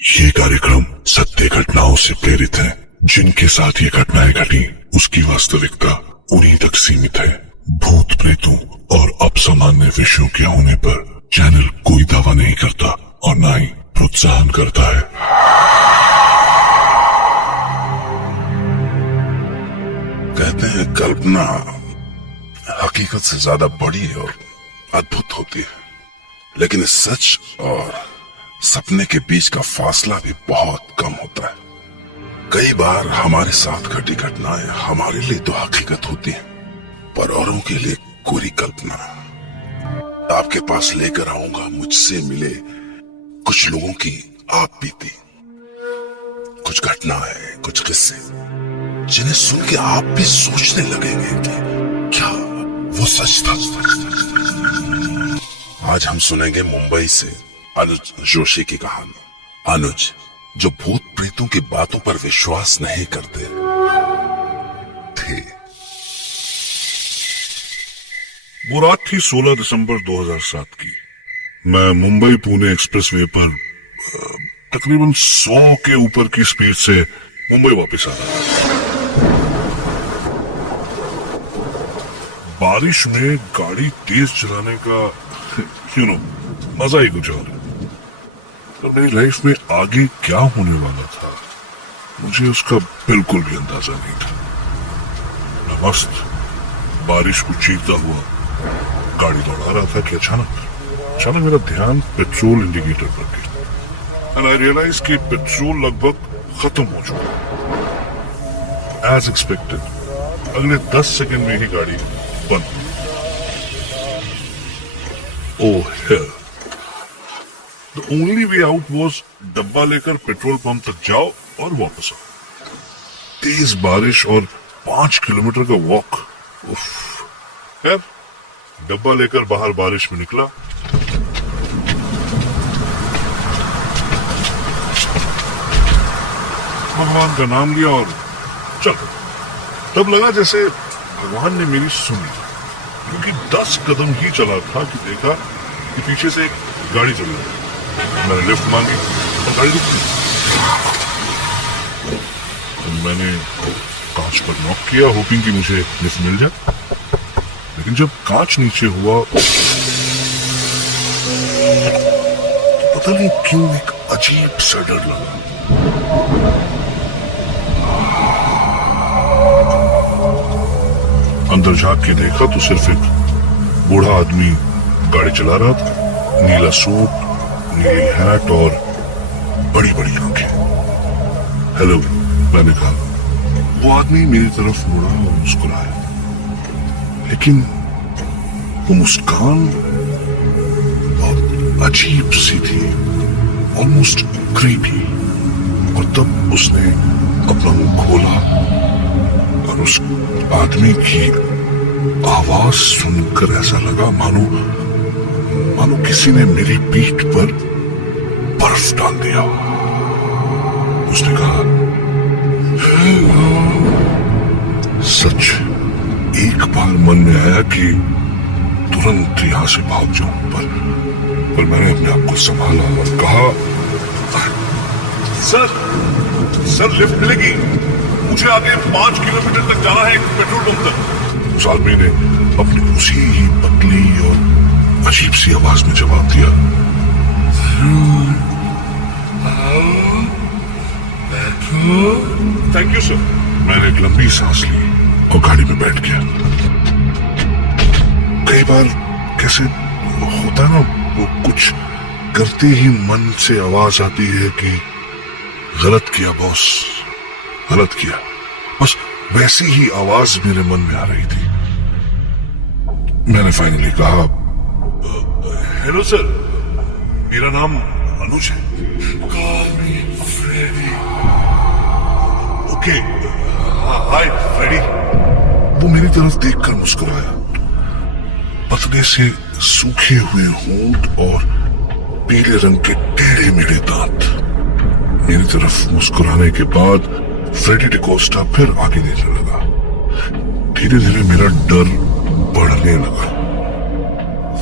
ये कार्यक्रम सत्य घटनाओं से प्रेरित है। जिनके साथ ये घटनाएं घटी उसकी वास्तविकता उन्हीं तक सीमित है। भूत प्रेतों और असामान्य विषयों के होने पर चैनल कोई दावा नहीं करता और न ही प्रोत्साहन करता है। कहते हैं कल्पना हकीकत से ज्यादा बड़ी और अद्भुत होती है, लेकिन सच और सपने के बीच का फासला भी बहुत कम होता है। कई बार हमारे साथ घटी घटनाएं हमारे लिए तो हकीकत होती हैं, पर औरों के लिए कोरी कल्पना। आपके पास लेकर आऊंगा मुझसे मिले कुछ लोगों की आप बीती, कुछ घटनाएं, कुछ किस्से जिन्हें सुन के आप भी सोचने लगेंगे कि क्या वो सच था। आज हम सुनेंगे मुंबई से अनुज जोशी की कहानी। अनुज जो भूत प्रेतों की बातों पर विश्वास नहीं करते थे। वो रात थी 16 दिसंबर 2007 की। मैं मुंबई पुणे एक्सप्रेसवे पर तकरीबन 100 के ऊपर की स्पीड से मुंबई वापस आ रहा था। बारिश में गाड़ी तेज चलाने का मजा ही कुछ और है। तो मेरी लाइफ में आगे क्या होने वाला था मुझे उसका बिल्कुल भी अंदाजा नहीं था। मैं मस्त बारिश को चीखता हुआ गाड़ी दौड़ा रहा था कि अचानक मेरा ध्यान पेट्रोल इंडिकेटर पर गिरा एंड आई रियलाइज कि पेट्रोल लगभग खत्म हो चुका। एज एक्सपेक्टेड अगले 10 सेकंड में ही गाड़ी बंद। Oh hell, the only way out was डब्बा लेकर पेट्रोल पंप तक जाओ और वापस आओ। तेज बारिश और 5 किलोमीटर का वॉक। खैर डब्बा लेकर बाहर बारिश में निकला। भगवान का नाम लिया और चल। तब लगा जैसे भगवान ने मेरी सुनी, क्योंकि 10 कदम ही चला था कि देखा कि पीछे से एक गाड़ी चल रही है। मैंने लिफ्ट मांगी और गाड़ी रुक गई। तो मैंने कांच पर नॉक किया होपिंग कि मुझे लिफ्ट मिल जाए, लेकिन जब कांच नीचे हुआ तो पता नहीं क्यों एक अजीब सा डर लगा। अंदर झांक के देखा तो सिर्फ एक बूढ़ा आदमी गाड़ी चला रहा था। नीला सूट, नीली हैट और बड़ी बड़ी आंखें। हेलो, मैंने कहा। वो आदमी मेरी तरफ मुड़ा और मुस्कुराया, लेकिन वो मुस्कान बहुत अजीब सी थी, ऑलमोस्ट क्रीपी। और तब उसने अपना मुंह खोला और उस आदमी की आवाज सुनकर ऐसा लगा मानो किसी ने मेरी पीठ पर बर्फ डाल दिया। उसने कहा, सच एक बार मन में आया कि तुरंत यहां से भाग जाऊं, पर मैंने अपने आप को संभाला और कहा, सर लिफ्ट मिलेगी, मुझे आगे 5 किलोमीटर तक जाना है पेट्रोल पंप तक। उस आदमी ने अपनी उसी ही पतली और अजीब सी आवाज में जवाब दिया, थैंक यू सर। मैंने एक लंबी सांस ली और गाड़ी में बैठ गया। कई बार कैसे होता ना, वो कुछ करते ही मन से आवाज आती है कि गलत किया बॉस, गलत किया। बस वैसी ही आवाज मेरे मन में आ रही थी। मैंने फाइनली कहा, हेलो सर, मेरा नाम अनुज है। फ्रेडी। ओके, हाय फ्रेडी। वो मेरी तरफ देखकर मुस्कुराया। पतले से सूखे हुए होंठ और पीले रंग के टेढ़े मेढ़े दांत। मेरी तरफ मुस्कुराने के बाद फ्रेडी डिकोस्टा फिर आगे देखने लगा। धीरे धीरे मेरा डर बढ़ने लगा।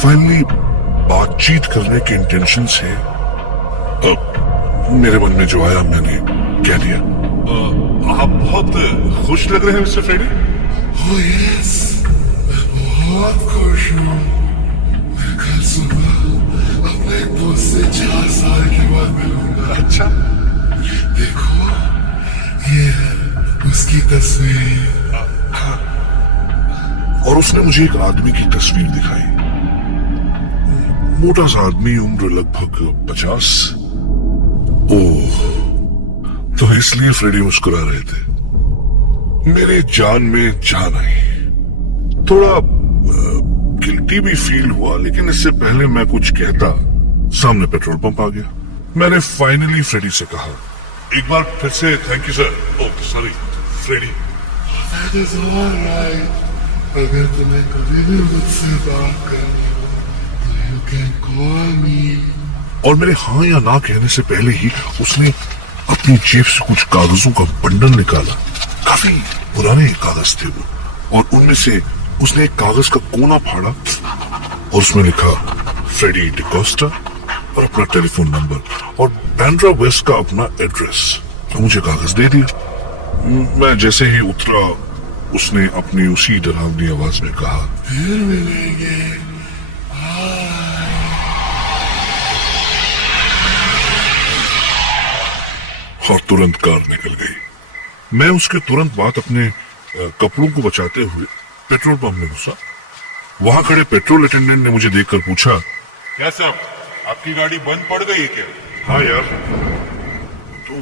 फाइनली बातचीत करने के इंटेंशन से मेरे मन में जो आया मैंने कह दिया। आप बहुत खुश लग रहे हैं मिस्टर फ्रेडी। ओह यस, बहुत खुश हूँ। मैं कल सुबह अपने एक दोस्त से 4 साल के बाद मिलूंगा। अच्छा, देखो, ये है उसकी तस्वीर। और उसने मुझे एक आदमी की तस्वीर दिखाई। मोटा सा आदमी, उम्र लगभग 50। ओह, तो इसलिए फ्रेडी मुस्कुरा रहे थे। मेरे जान में जान आई। थोड़ा गिल्टी भी फील हुआ, लेकिन इससे पहले मैं कुछ कहता, सामने पेट्रोल पंप आ गया। मैंने फाइनली फ्रेडी से कहा, एक बार फिर से thank you sir. Oh sorry Freddy. That is all right. अगर तुम्हें कभी भी मुझसे बात करनी हो तो you can call me. और मेरे हाँ या ना कहने से पहले ही उसने अपनी जेब से कुछ कागजों का बंडल निकाला। काफी पुराने कागज थे वो, और उनमें से उसने एक कागज का कोना फाड़ा और उसमें लिखा फ्रेडी डिकोस्टा और अपना टेलीफोन नंबर और बैंड्रा वेस्ट का अपना एड्रेस। तो मुझे कागज दे दिया। मैं जैसे ही उतरा, उसने अपनी उसी डरावनी आवाज में कहा, फिर मिलेंगे। और तुरंत कार निकल गई। मैं उसके तुरंत बाद अपने कपड़ों को बचाते हुए पेट्रोल पंप में घुसा। वहां खड़े पेट्रोल अटेंडेंट ने मुझे देखकर पूछा, क्या साहब, आपकी गाड़ी बंद पड़ गई है क्या? हाँ यार, तो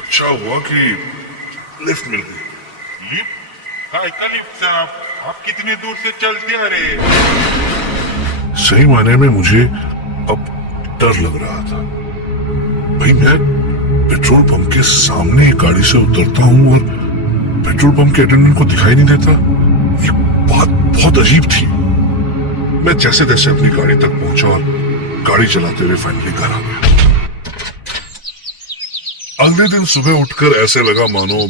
अच्छा हुआ कि लिफ्ट मिल गई। लिफ्ट? का लिफ्ट साहब, आप कितनी दूर से चलते आ रहे? सही मायने में मुझे अब डर लग रहा था। भाई, मैं पेट्रोल पंप के सामने एक गाड़ी से उतरता हूँ और पेट्रोल पंप के अटेंडेंट को दिखाई नहीं देता। ये बात बहुत अजीब थी। मैं जैसे तैसे अपनी गाड़ी तक पहुंचा और गाड़ी चलाते हुए फाइनली घर आ गया। अगले दिन सुबह उठकर ऐसे लगा मानो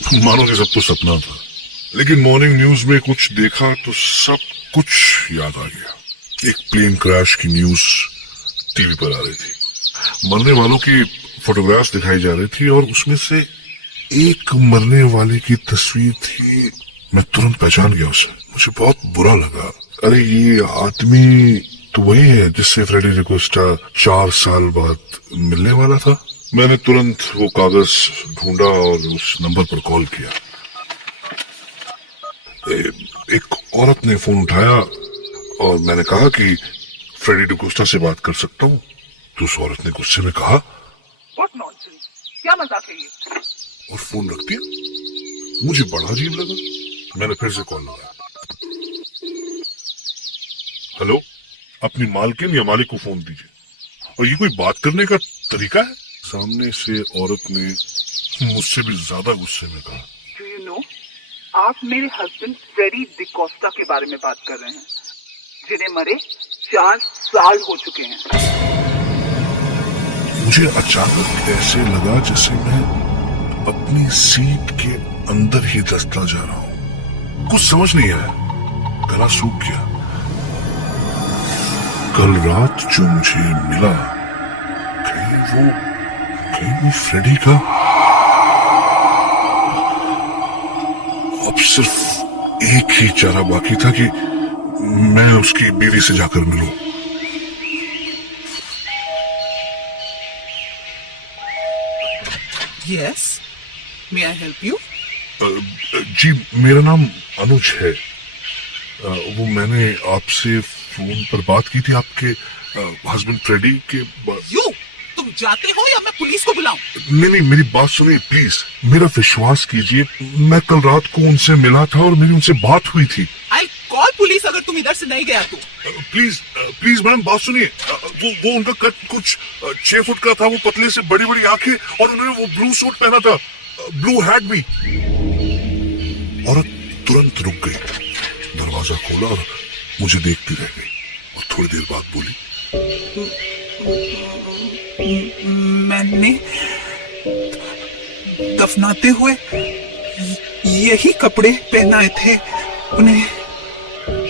कि सब कुछ सपना था। लेकिन मॉर्निंग न्यूज में कुछ देखा तो सब कुछ याद आ गया। एक प्लेन क्रैश की न्यूज टीवी पर आ रही थी। मरने वालों की फोटोग्राफ्स दिखाई जा रही थी और उसमें से एक मरने वाले की तस्वीर थी। मैं तुरंत पहचान गया उसे। मुझे बहुत बुरा लगा। अरे, ये आदमी तो वही है जिससे फ्रेडी डिकोस्टा 4 साल बाद मिलने वाला था। मैंने तुरंत वो कागज ढूंढा और उस नंबर पर कॉल किया। एक औरत ने फोन उठाया और मैंने कहा कि फ्रेडी डिकोस्टा से बात कर सकता हूँ। तो उस औरत ने गुस्से में कहा, What nonsense? क्या मजाक है ये? और फोन रख दिया। मुझे बड़ा अजीब लगा। मैंने फिर से कॉल लगाया। हेलो, अपनी मालकिन या मालिक को फोन दीजिए। और ये कोई बात करने का तरीका है? सामने से औरत ने मुझसे भी ज्यादा गुस्से में कहा, Do you know? आप मेरे हस्बैंड फ्रेडी डिकोस्टा के बारे में बात कर रहे हैं, जिन्हें मरे 4 साल हो चुके हैं। मुझे अचानक ऐसे लगा जैसे मैं अपनी सीट के अंदर ही धंसता जा रहा हूँ। कुछ समझ नहीं आया। गला सूख गया। कल रात जो मुझे मिला, कहीं वो फ्रेडी का? अब सिर्फ एक ही चारा बाकी था कि मैं उसकी बीवी से जाकर मिलूं। Yes, may I help you? जी, मेरा नाम अनुज है। वो मैंने आपसे फोन पर बात की थी आपके हस्बैंड फ्रेडी के। तुम जाते हो या मैं पुलिस को बुलाऊं? नहीं, मेरी बात सुनिए प्लीज। मेरा विश्वास कीजिए, मैं कल रात को उनसे मिला था और मेरी उनसे बात हुई थी। I'll call पुलिस अगर तुम इधर से नहीं गया तो। प्लीज मैडम, बात सुनिए। वो उनका कद कुछ 6 फुट का था। वो पतले से बड़ी बड़ी आंखें और उन्होंने वो ब्लू सूट पहना था, ब्लू हैट भी। औरत तुरंत रुक गई, दरवाजा खोला और मुझे देखती रह गई और थोड़ी देर बाद बोली, मैंने दफनाते हुए यही कपड़े पहनाए थे उन्हें।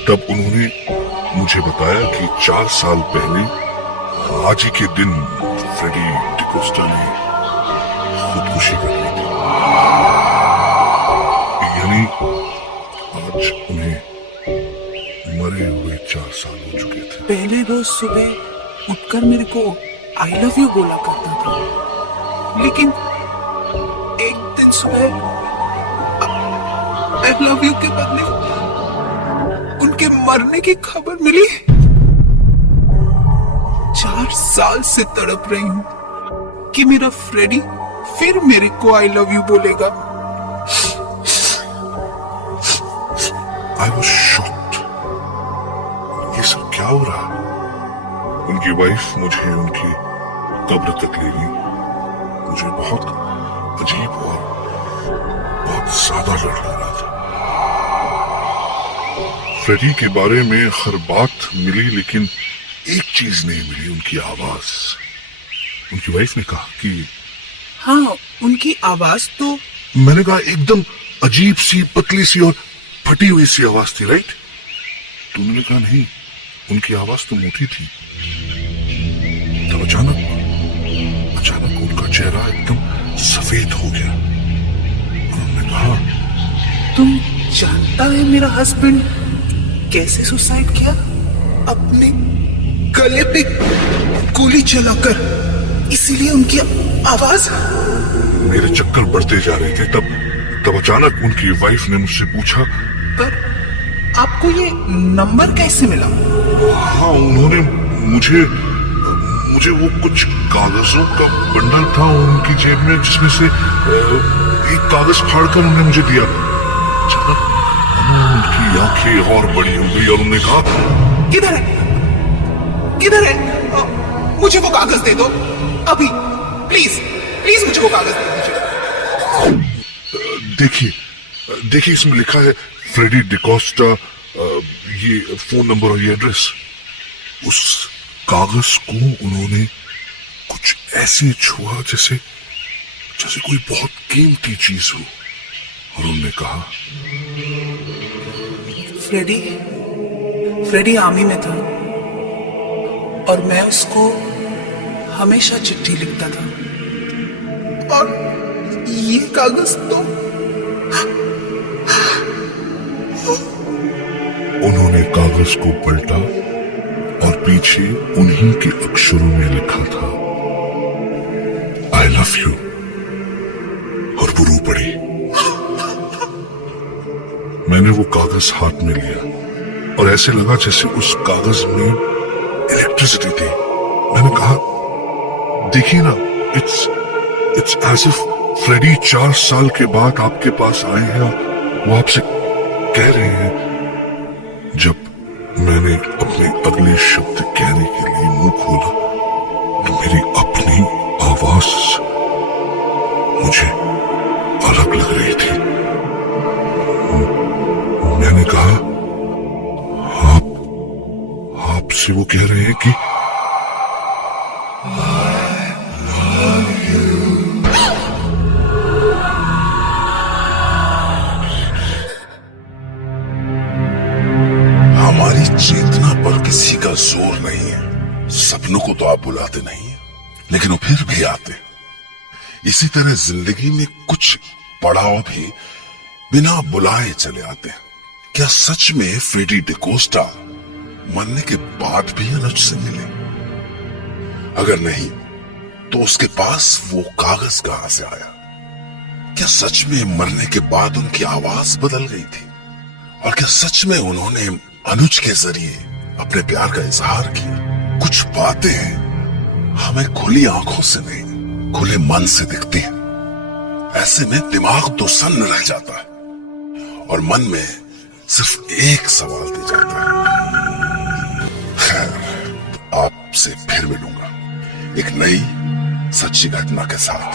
तब उन्होंने मुझे बताया कि 4 साल पहले आज ही के दिन फ्रेडी डिकोस्टा ने खुदकुशी कर ली थी। यानी आज उन्हें मरे हुए 4 साल हो चुके थे। पहले रोज सुबह उठकर मेरे को आई लव यू बोला करता था, लेकिन एक दिन सुबह आई लव यू के बदले उनके मरने की खबर मिली। 4 साल से तड़प रही हूं कि मेरा फ्रेडी फिर मेरे को आई लव यू बोलेगा। I was shocked. ये सब क्या हो रहा है? उनकी वाइफ मुझे उनकी कब्र तक ले गई। मुझे बहुत अजीब और बहुत ज्यादा डर लग रहा था। फ्रेडी के बारे में हर बात मिली, लेकिन एक चीज नहीं मिली, उनकी आवाज। उनकी वाइफ ने कहा कि हाँ, उनकी आवाज तो मैंने कहा एकदम अजीब सी, पतली सी और फटी हुई सी आवाज थी, राइट? तो उन्होंने कहा नहीं, उनकी आवाज तो मोटी थी। तब अचानक उनका चेहरा एकदम सफेद हो गया। उन्होंने कहा, तुम जानता है मेरा हस्बैंड कैसे सुसाइड किया? अपने गले पे गोली चलाकर। इसीलिए उनकी आवाज। मेरे चक्कर बढ़ते जा रहे थे। तब अचानक उनकी वाइफ ने मुझसे पूछा, पर आपको ये नंबर कैसे मिला? हाँ, उन्होंने मुझे वो कुछ कागजों का बंडल था उनकी जेब में, जिसमें से एक कागज फाड़कर उन्होंने मुझे दिया। अचानक उनकी आंखें और बड़ी हो गई और उन्होंने कहा, किधर है? किधर है? मुझे वो कागज दे दो अभी, प्लीज मुझे वो कागज दे दीजिए। देखिए इसमें लिखा है फ्रेडी डिकोस्टा, ये फोन नंबर और ये एड्रेस। उस कागज को उन्होंने कुछ ऐसे छुआ जैसे कोई बहुत कीमती चीज हो, और उन्होंने कहा, फ्रेडी आर्मी में था और मैं उसको हमेशा चिट्ठी लिखता था, और ये कागज तो। उन्होंने कागज को पलटा और पीछे उन्हीं के अक्षरों में लिखा था, आई लव यू, और वो रो पड़ी। मैंने वो कागज हाथ में लिया और ऐसे लगा जैसे उस कागज में इलेक्ट्रिसिटी थी। मैंने कहा, देखिए ना, इट्स एज इफ फ्रेडी 4 साल के बाद आपके पास आए हैं। वो आपसे कह रहे हैं। जब मैंने अपने अगले शब्द कहने के लिए मुंह खोला तो मेरी अपनी आवाज मुझे अलग लग रही थी। मैंने कहा, आपसे वो कह रहे हैं कि हमारी चेतना पर किसी का जोर नहीं है। सपनों को तो आप बुलाते नहीं है, लेकिन वो फिर भी आते। इसी तरह जिंदगी में कुछ पड़ाव भी बिना बुलाए चले आते हैं। क्या सच में फ्रेडी डिकोस्टा मरने के बाद भी अनुज से मिले? अगर नहीं तो उसके पास वो कागज कहां से आया? क्या सच में मरने के बाद उनकी आवाज बदल गई थी? और क्या सच में उन्होंने अनुज के जरिए अपने प्यार का इजहार किया? कुछ बातें हमें खुली आंखों से नहीं, खुले मन से दिखती हैं। ऐसे में दिमाग तो सन्न रह जाता है और मन में सिर्फ एक सवाल दे जाता है। खैर, आपसे फिर मिलूंगा एक नई सच्ची घटना के साथ।